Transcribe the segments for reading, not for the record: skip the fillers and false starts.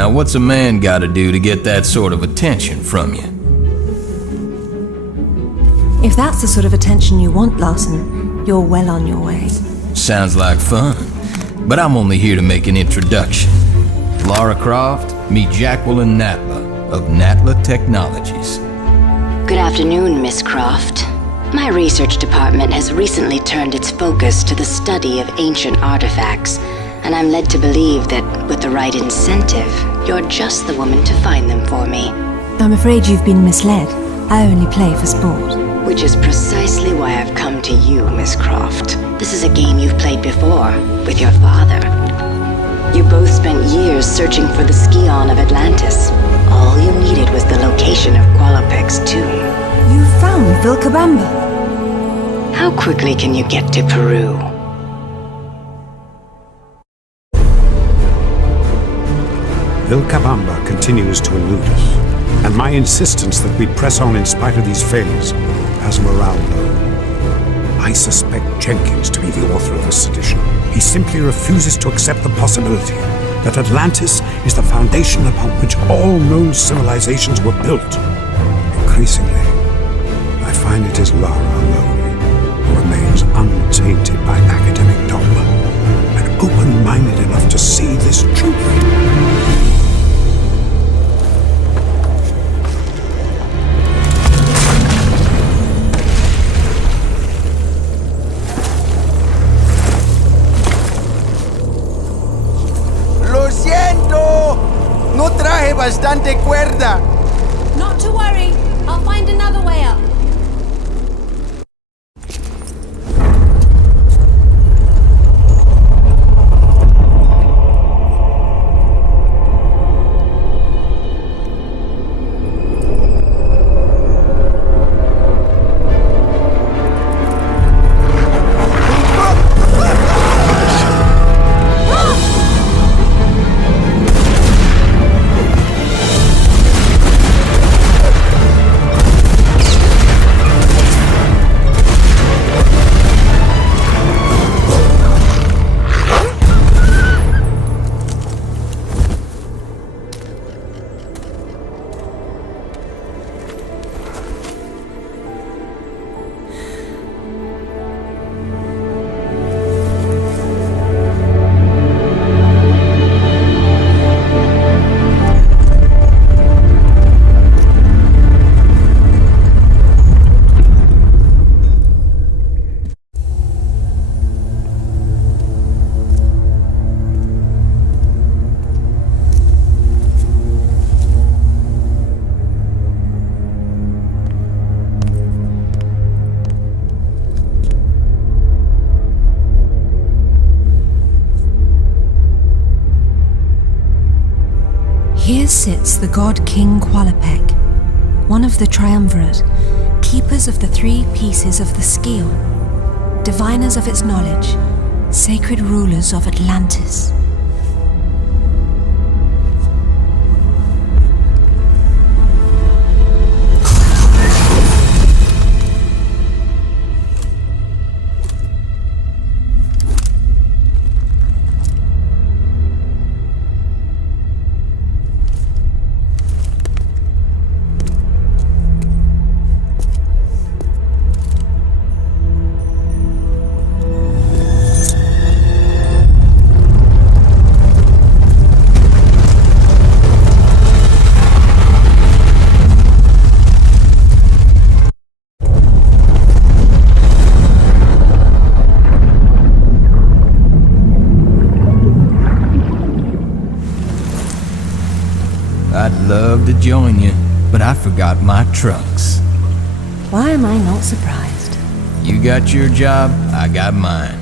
Now what's a man gotta do to get that sort of attention from you? If that's the sort of attention you want, Larson, you're well on your way. Sounds like fun, but I'm only here to make an introduction. Lara Croft, meet Jacqueline Natla of Natla Technologies. Good afternoon, Miss Croft. My research department has recently turned its focus to the study of ancient artifacts, and I'm led to believe that with the right incentive, you're just the woman to find them for me. I'm afraid you've been misled. I only play for sport. Which is precisely why I've come to you, Miss Croft. This is a game you've played before, with your father. You both spent years searching for the Scion of Atlantis. All you needed was the location of Qualopec's tomb. You found Vilcabamba. How quickly can you get to Peru? Vilcabamba continues to elude us, and my insistence that we press on in spite of these failures has morale low. I suspect Jenkins to be the author of this sedition. He simply refuses to accept the possibility that Atlantis is the foundation upon which all known civilizations were built. Increasingly, I find it is Lara alone who remains untainted by academic dogma and open-minded enough to see this truth. Bastante cuerda. Not to worry. I'll find another way up. Here sits the god King Qualopec, one of the Triumvirate, keepers of the 3 pieces of the Scion, diviners of its knowledge, sacred rulers of Atlantis. I'd love to join you, but I forgot my trunks. Why am I not surprised? You got your job, I got mine.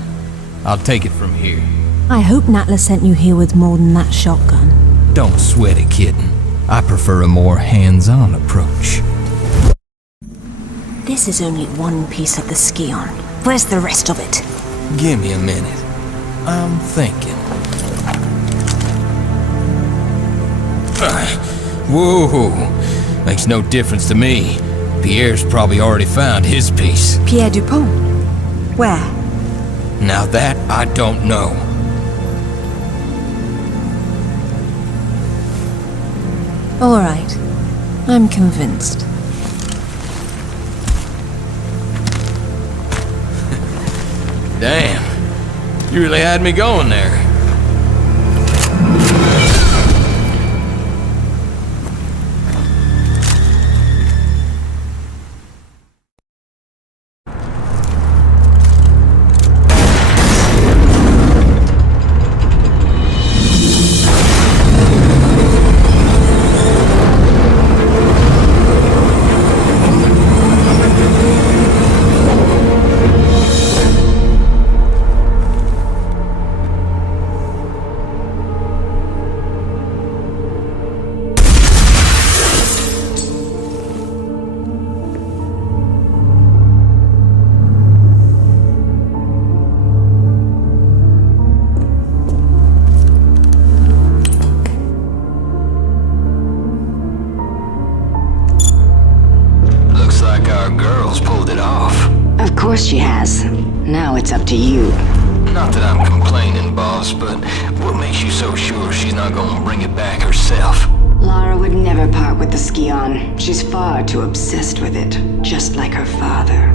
I'll take it from here. I hope Natla sent you here with more than that shotgun. Don't sweat it, kitten. I prefer a more hands-on approach. This is only one piece of the Scion. Where's the rest of it? Give me a minute. I'm thinking. Whoa, makes no difference to me. Pierre's probably already found his piece. Pierre Dupont? Where? Now that I don't know. All right. I'm convinced. Damn. You really had me going there. Of course she has. Now it's up to you. Not that I'm complaining, boss, but what makes you so sure she's not gonna bring it back herself? Lara would never part with the Scion. She's far too obsessed with it, just like her father.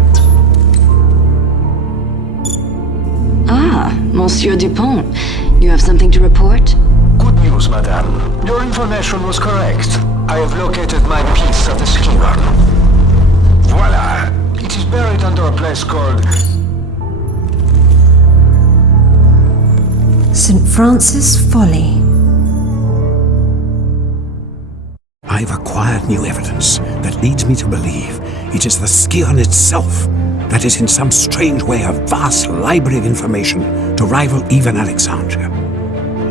Ah, Monsieur Dupont. You have something to report? Good news, madame. Your information was correct. I have located my piece of the Scion. Voila! It is buried under a place called... St. Francis Folly. I've acquired new evidence that leads me to believe it is the Scion itself that is in some strange way a vast library of information to rival even Alexandria.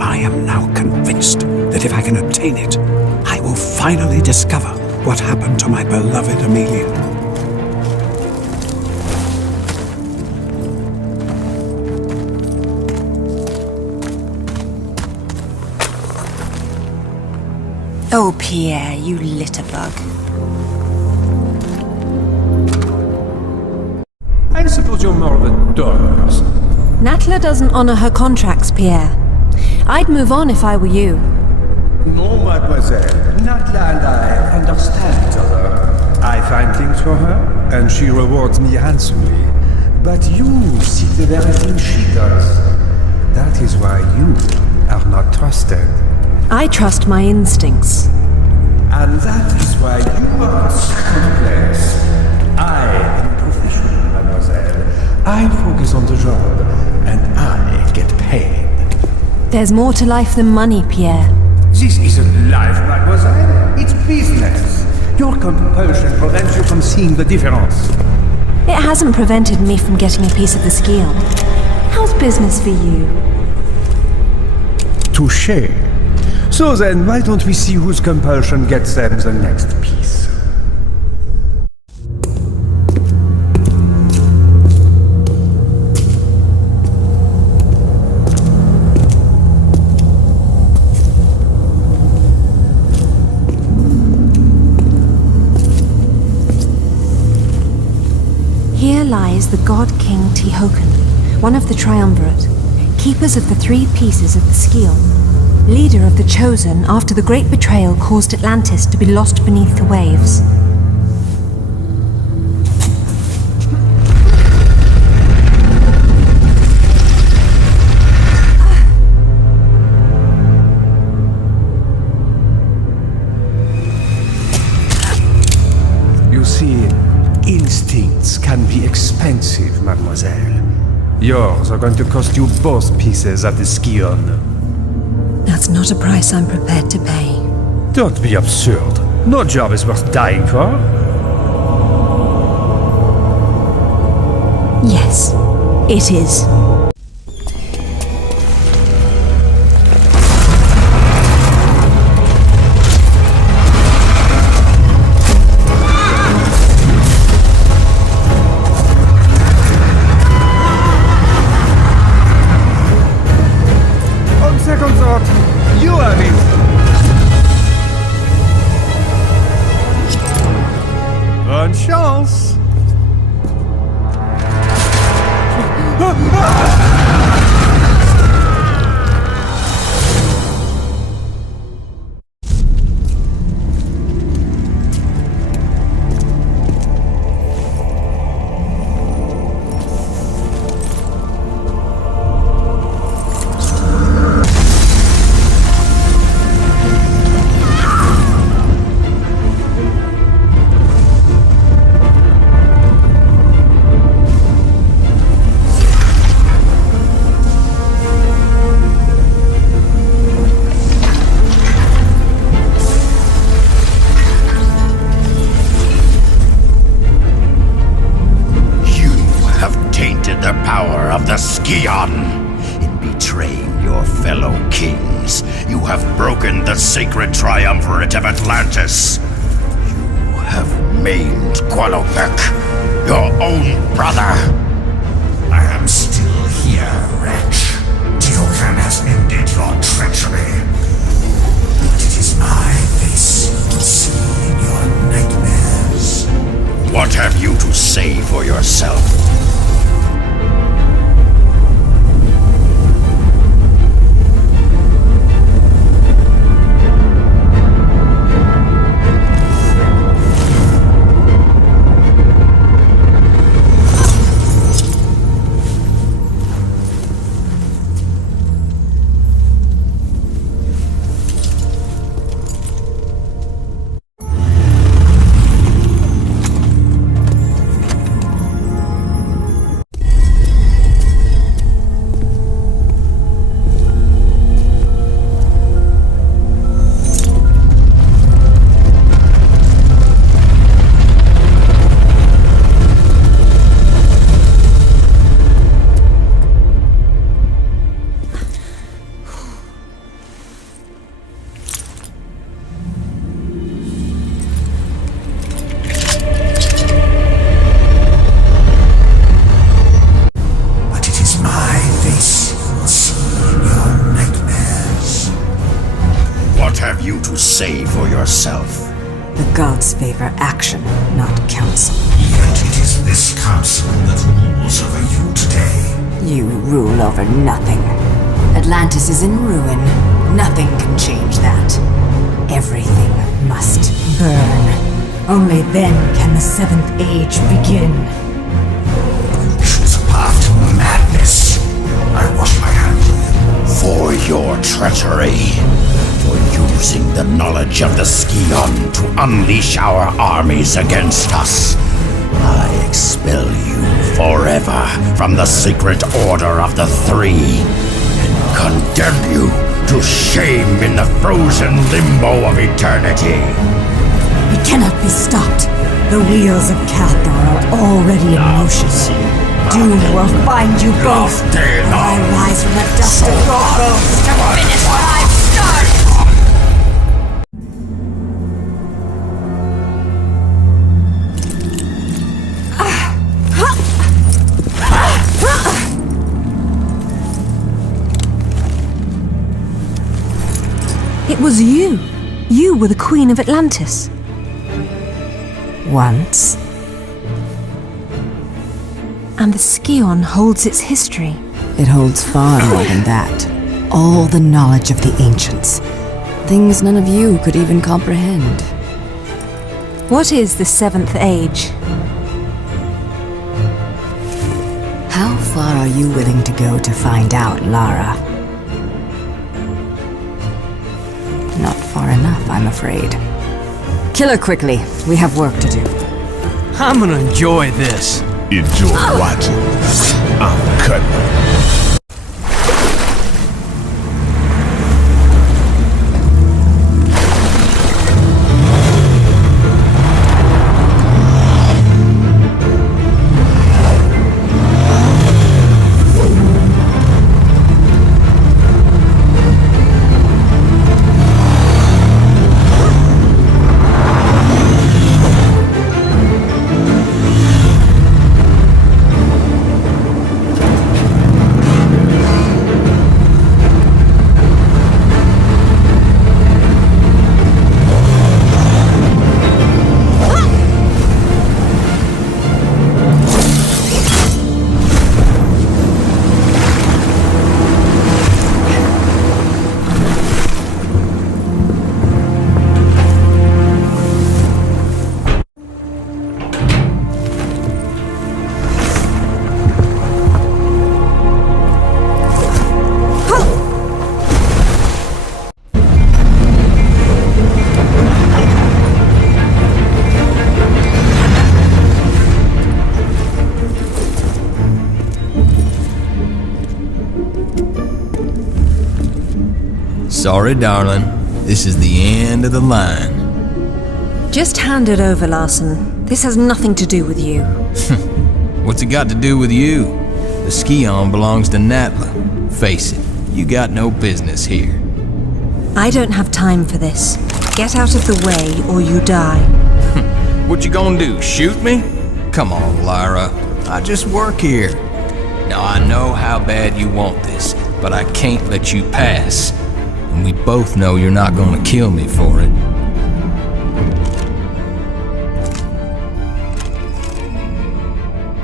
I am now convinced that if I can obtain it, I will finally discover what happened to my beloved Amelia. Oh, Pierre, you litterbug. I suppose you're more of a dog person. Natla doesn't honor her contracts, Pierre. I'd move on if I were you. No, mademoiselle. Natla and I understand each other. I find things for her, and she rewards me handsomely. But you seek the very thing she does. That is why you are not trusted. I trust my instincts. And that is why you are in second place. I am professional, mademoiselle. I focus on the job, and I get paid. There's more to life than money, Pierre. This isn't life, mademoiselle. It's business. Your compulsion prevents you from seeing the difference. It hasn't prevented me from getting a piece of the Scion. How's business for you? Touché. So then, why don't we see whose compulsion gets them the next piece? Here lies the God King Tihocan, one of the Triumvirate, keepers of the three pieces of the Scion, leader of the Chosen after the great betrayal caused Atlantis to be lost beneath the waves. You see, instincts can be expensive, mademoiselle. Yours are going to cost you both pieces of the Scion. That's not a price I'm prepared to pay. Don't be absurd. No job is worth dying for. Yes, it is. On second thought, you have it. Bonne chance. of the Scion. In betraying your fellow kings, you have broken the sacred triumvirate of Atlantis. You have maimed Qualopec, your own brother. I am still here, wretch. Teokan has ended your treachery. But it is my face you will see in your nightmares. What have you to say for yourself? Say for yourself. The gods favor action, not counsel. Yet it is this council that rules over you today. You rule over nothing. Atlantis is in ruin. Nothing can change that. Everything must burn. Only then can the Seventh Age begin. This is a path to madness. I wash my hands of you. For your treachery. For using the knowledge of the Scion to unleash our armies against us. I expel you forever from the secret order of the Three, and condemn you to shame in the frozen limbo of eternity. It cannot be stopped. The wheels of Cathar are already in motion. Doom will find you both. I rise from the dust of your bones to finish what I've started. It was you. You were the Queen of Atlantis. Once. And the Scion holds its history. It holds far more than that. All the knowledge of the ancients. Things none of you could even comprehend. What is the Seventh Age? How far are you willing to go to find out, Lara? Not far enough, I'm afraid. Kill her quickly. We have work to do. I'm gonna enjoy this. Enjoy watching. I'm cutting. Sorry, darling. This is the end of the line. Just hand it over, Larson. This has nothing to do with you. What's it got to do with you? The Scion belongs to Natla. Face it, you got no business here. I don't have time for this. Get out of the way or you die. What you gonna do, shoot me? Come on, Lyra. I just work here. Now I know how bad you want this, but I can't let you pass. And we both know you're not gonna kill me for it.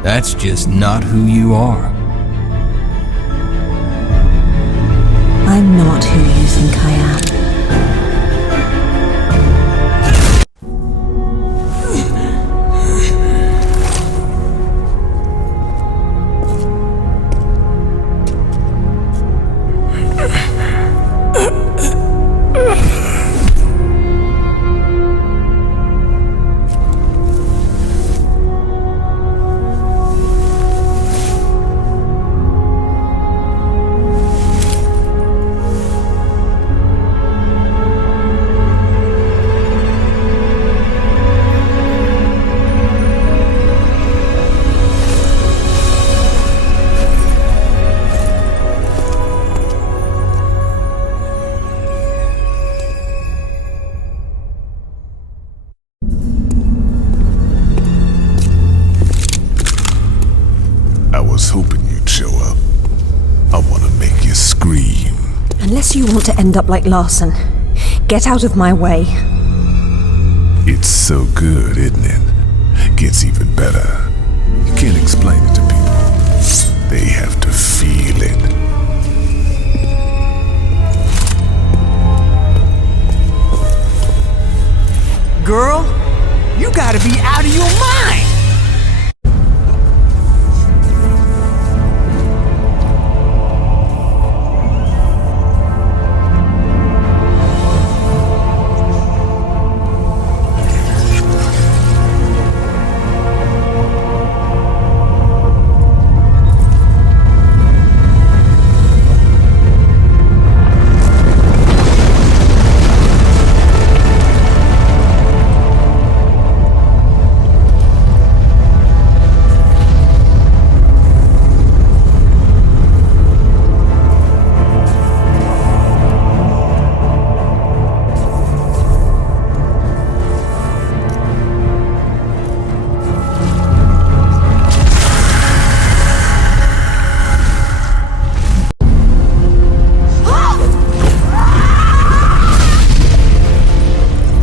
That's just not who you are. I'm not who you think I am. Unless you want to end up like Larson, get out of my way. It's so good, isn't it? Gets even better. You can't explain it to people. They have to feel it. Girl, you gotta be out of your mind!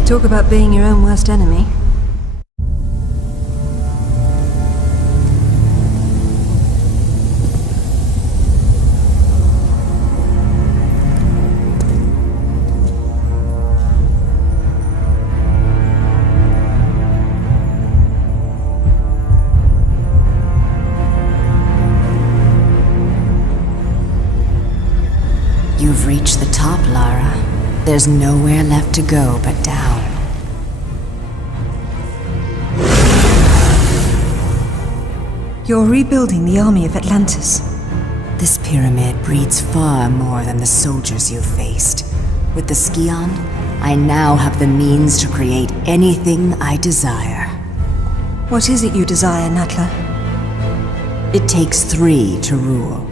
Talk about being your own worst enemy. You've reached the top, Lara. There's nowhere left to go but down. You're rebuilding the army of Atlantis. This pyramid breeds far more than the soldiers you faced. With the Scion, I now have the means to create anything I desire. What is it you desire, Natla? It takes 3 to rule.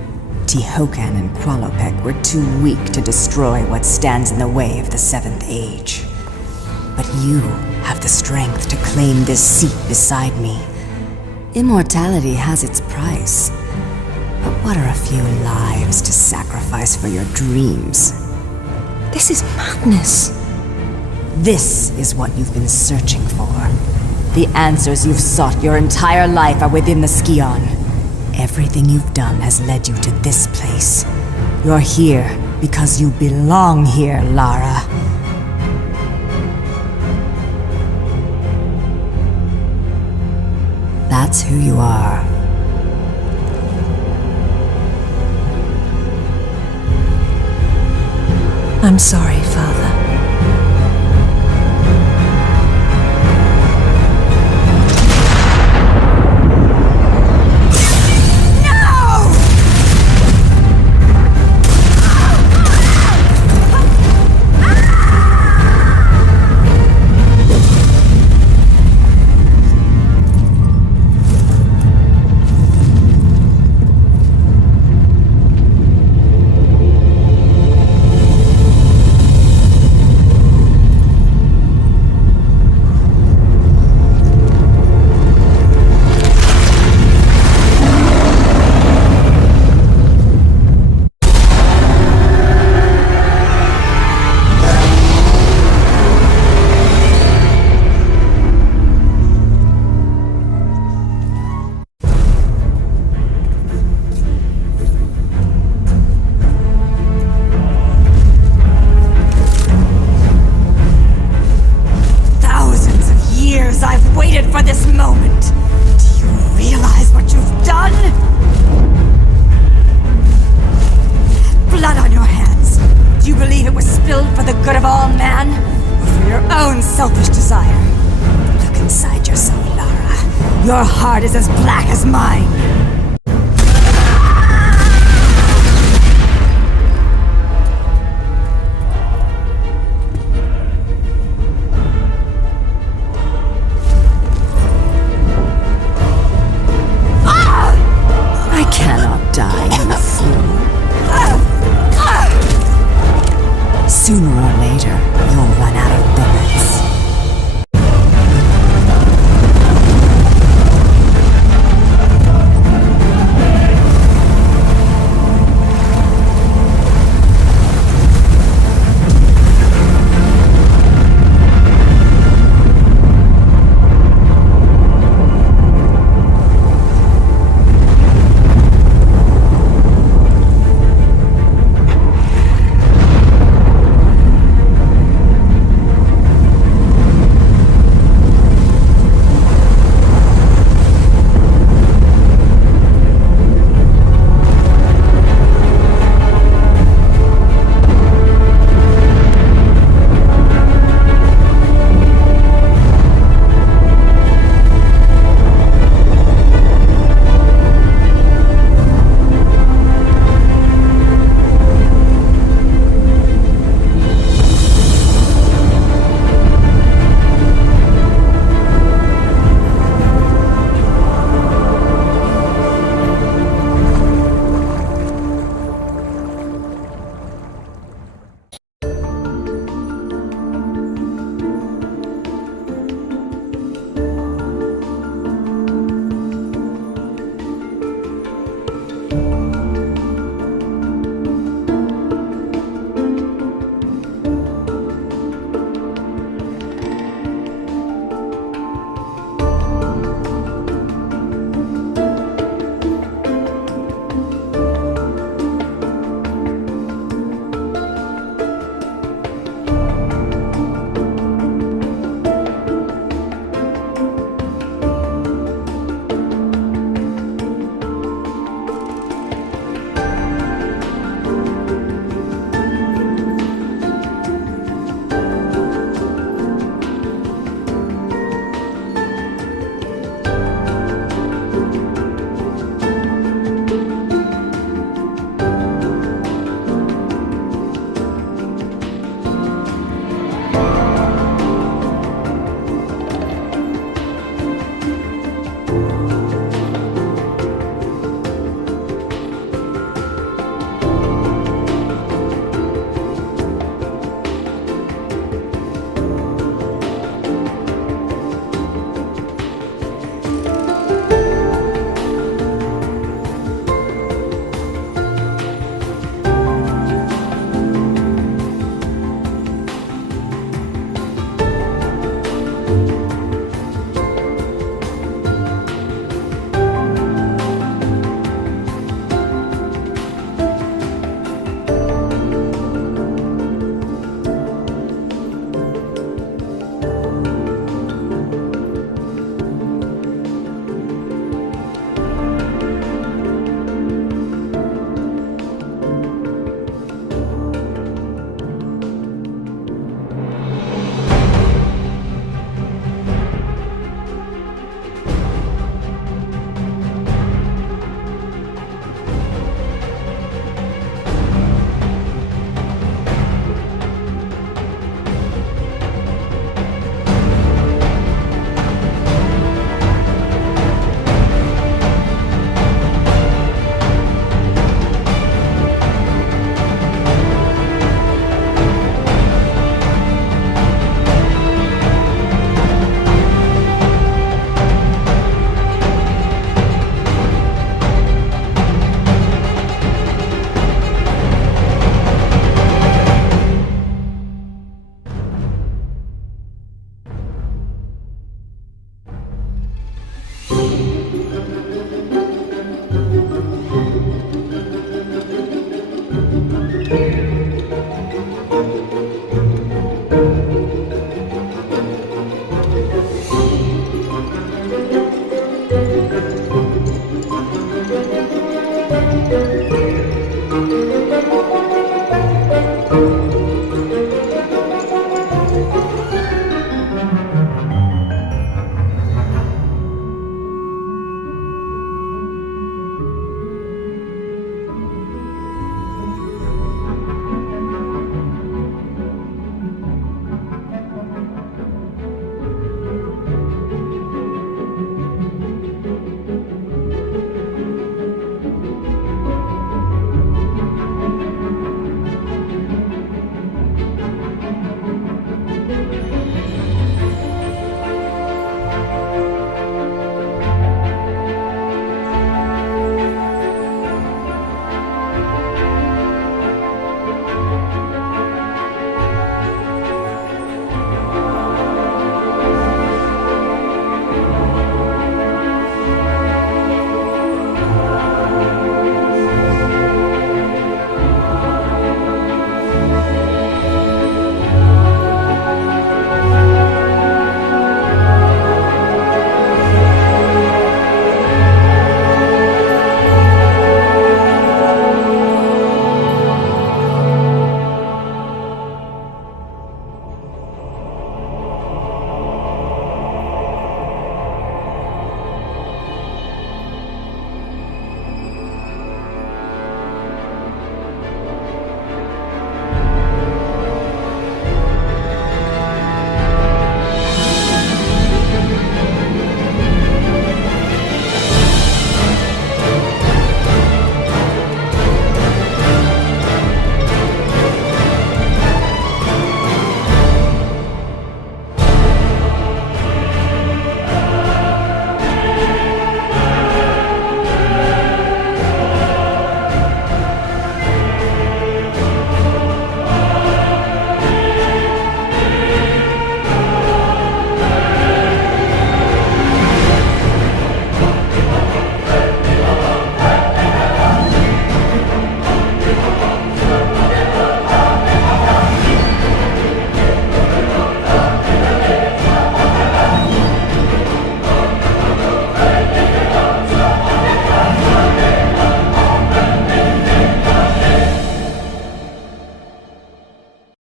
Tihocan and Qualopec were too weak to destroy what stands in the way of the 7th Age. But you have the strength to claim this seat beside me. Immortality has its price. But what are a few lives to sacrifice for your dreams? This is madness. This is what you've been searching for. The answers you've sought your entire life are within the Scion. Everything you've done has led you to this place. You're here because you belong here, Lara. That's who you are. I'm sorry, Father. heart is as black as mine.